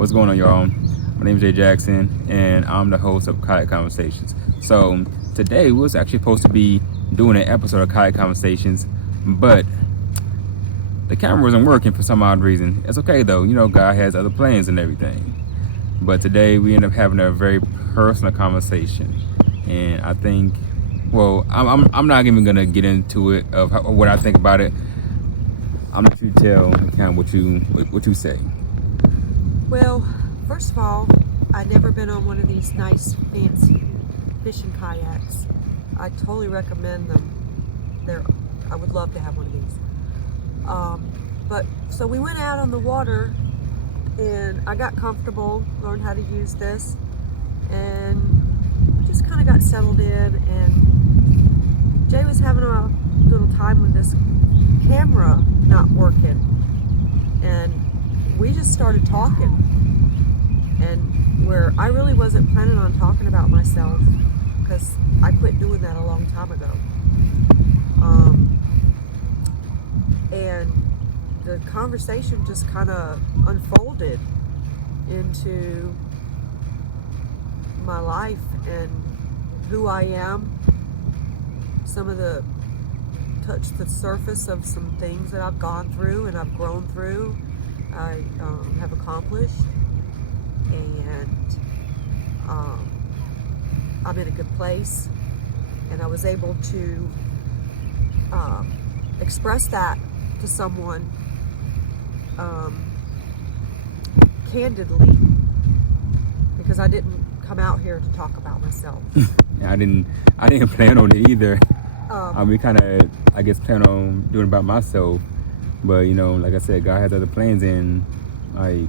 What's going on, y'all? My name is Jay Jackson, and I'm the host of Kayak Conversations. So today we was actually supposed to be doing an episode of Kayak Conversations, but the camera wasn't working for some odd reason. It's okay though, you know, God has other plans and everything. But today we end up having a very personal conversation, and I think, well, I'm not even gonna get into it of what I think about it. I'm gonna let you tell kind of what you say. Well, first of all, I've never been on one of these nice, fancy fishing kayaks. I totally recommend them. I would love to have one of these. So we went out on the water, and I got comfortable, learned how to use this, and just kind of got settled in. And Jay was having a little time with this camera not working, and we just started talking, and where I really wasn't planning on talking about myself, because I quit doing that a long time ago. And the conversation just kind of unfolded into my life and who I am. Some of the touched the surface of some things that I've gone through and I've grown through. I have accomplished, and I'm in a good place, and I was able to express that to someone candidly, because I didn't come out here to talk about myself. I didn't plan on it either. We kind of, I guess, plan on doing it about myself. But, you know, like I said, God has other plans, and like,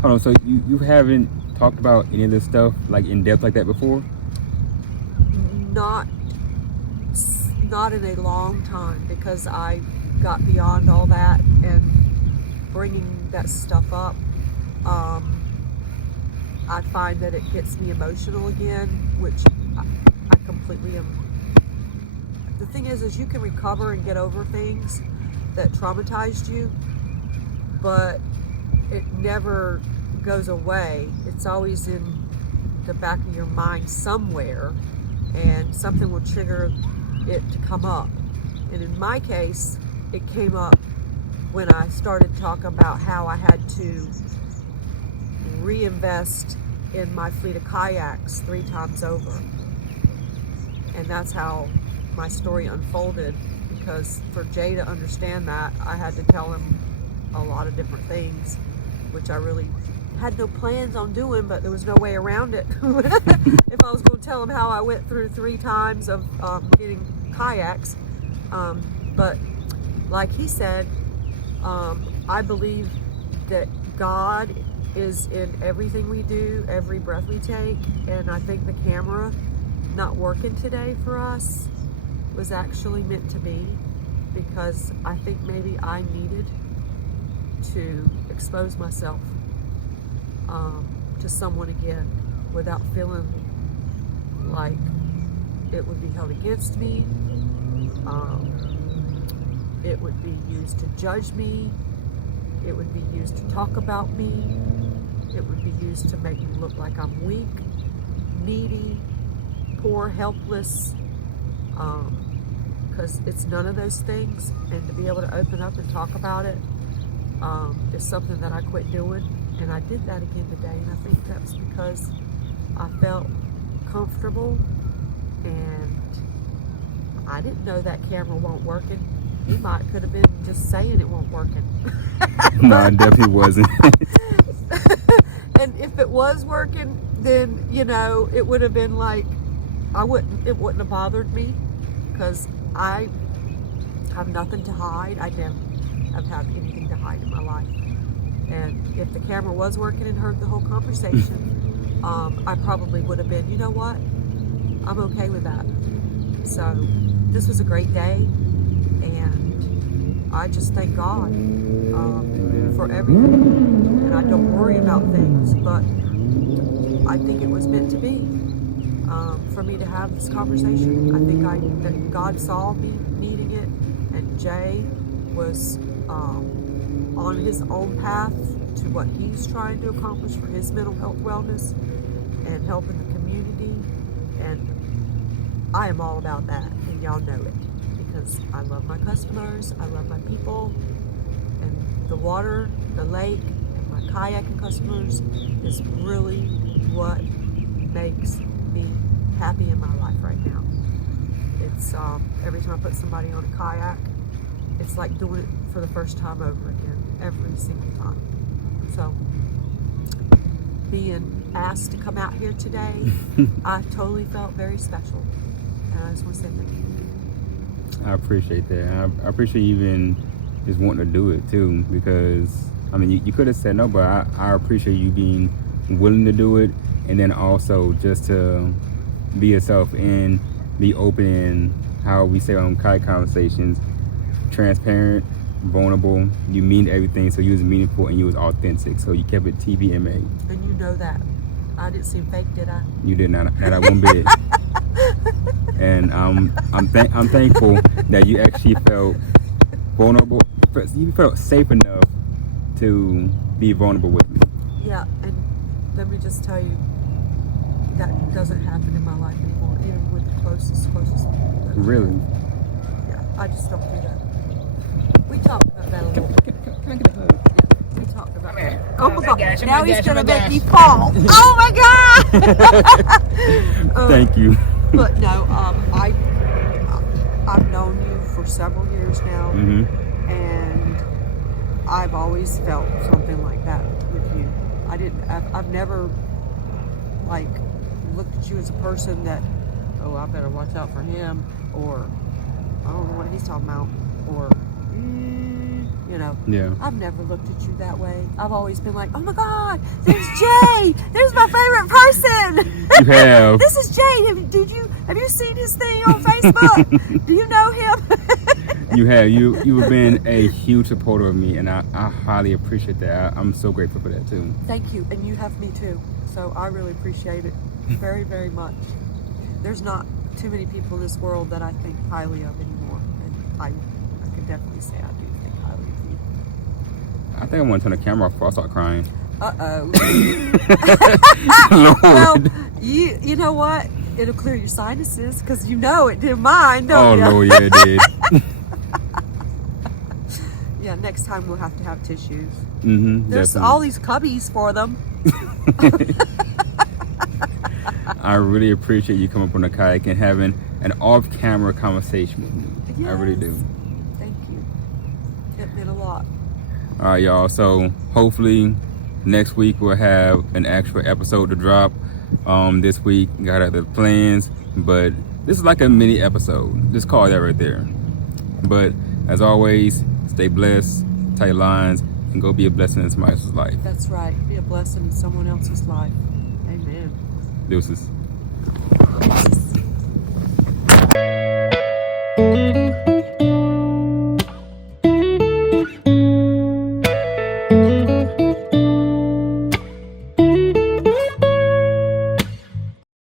hold on, so you haven't talked about any of this stuff, like, in depth like that before? Not in a long time, because I got beyond all that, and bringing that stuff up, I find that it gets me emotional again, which I completely am. The thing is you can recover and get over things that traumatized you, but it never goes away. It's always in the back of your mind somewhere, and something will trigger it to come up. And in my case, it came up when I started talking about how I had to reinvest in my fleet of kayaks 3 times over. And that's how my story unfolded, because for Jay to understand that, I had to tell him a lot of different things, which I really had no plans on doing, but there was no way around it. If I was going to tell him how I went through 3 times of getting kayaks. But like he said, I believe that God is in everything we do, every breath we take, and I think the camera not working today for us was actually meant to be, because I think maybe I needed to expose myself to someone again without feeling like it would be held against me. It would be used to judge me. It would be used to talk about me. It would be used to make me look like I'm weak, needy, poor, helpless, because it's none of those things. And to be able to open up and talk about it is something that I quit doing, and I did that again today. And I think that's because I felt comfortable, and I didn't know that camera wasn't working. He could have been just saying it wasn't working. No, it definitely wasn't. And if it was working, then, you know, it would have been like, it wouldn't have bothered me, because I have nothing to hide. I never have had anything to hide in my life. And if the camera was working and heard the whole conversation, I probably would have been, you know what, I'm okay with that. So this was a great day, and I just thank God for everything. And I don't worry about things, but I think it was meant to be for me to have this conversation. I think that God saw me needing it, and Jay was on his own path to what he's trying to accomplish for his mental health wellness and helping the community. And I am all about that, and y'all know it, because I love my customers, I love my people, and the water, the lake, and my kayaking customers is really what makes me happy in my life right now. It's every time I put somebody on a kayak, it's like doing it for the first time over again, every single time. So being asked to come out here today, I totally felt very special, and I just want to say thank you. I appreciate that. I appreciate you even just wanting to do it too, because I mean, you could have said no, but I appreciate you being willing to do it, and then also just to be yourself and be open in how we say on Kayak Conversations, transparent, vulnerable. You mean everything, so you was meaningful and you was authentic, so you kept it TVMA. And you know that. I didn't seem fake, did I? You did not one bit. And I'm thankful that you actually felt vulnerable. You felt safe enough to be vulnerable with me. Yeah, and let me just tell you, that doesn't happen in my life anymore, even with the closest people. Really? Yeah, I just don't do that. We talked about that a little bit. Can I get a hug? We talked about that. Oh Oh my God! gosh, oh Now my he's gosh, gonna oh my make me gosh. fall. Oh my God! Thank you. But no, I've known you for several years now, Mm-hmm. and I've always felt something like that with you. I've never like looked at you as a person that, oh, I better watch out for him, or I don't know what he's talking about, or you know. Yeah. I've never looked at you that way. I've always been like, oh my God, there's Jay. There's my favorite person. You have. This is Jay. Have you seen his thing on Facebook? Do you know him? You have. You've been a huge supporter of me, and I highly appreciate that. I'm so grateful for that too. Thank you, and you have me too. So I really appreciate it very, very much. There's not too many people in this world that I think highly of anymore, and I can definitely say I do think highly of you. I think I want to turn the camera off before I start crying. Uh-oh. Well, Lord. you know what? It'll clear your sinuses, because you know it did mine, Oh don't you? Lord, yeah, it did. Yeah, next time we'll have to have tissues. Mm-hmm. There's all these cubbies for them. I really appreciate you coming up on the kayak and having an off-camera conversation with me. I really do. Thank you. It meant a lot. All right, y'all. So hopefully next week we'll have an actual episode to drop. This week got other plans, but this is like a mini episode. Just call that right there. But as always, stay blessed, tie your lines, and go be a blessing in somebody else's life. That's right. Be a blessing in someone else's life. Amen. Deuces. Deuces.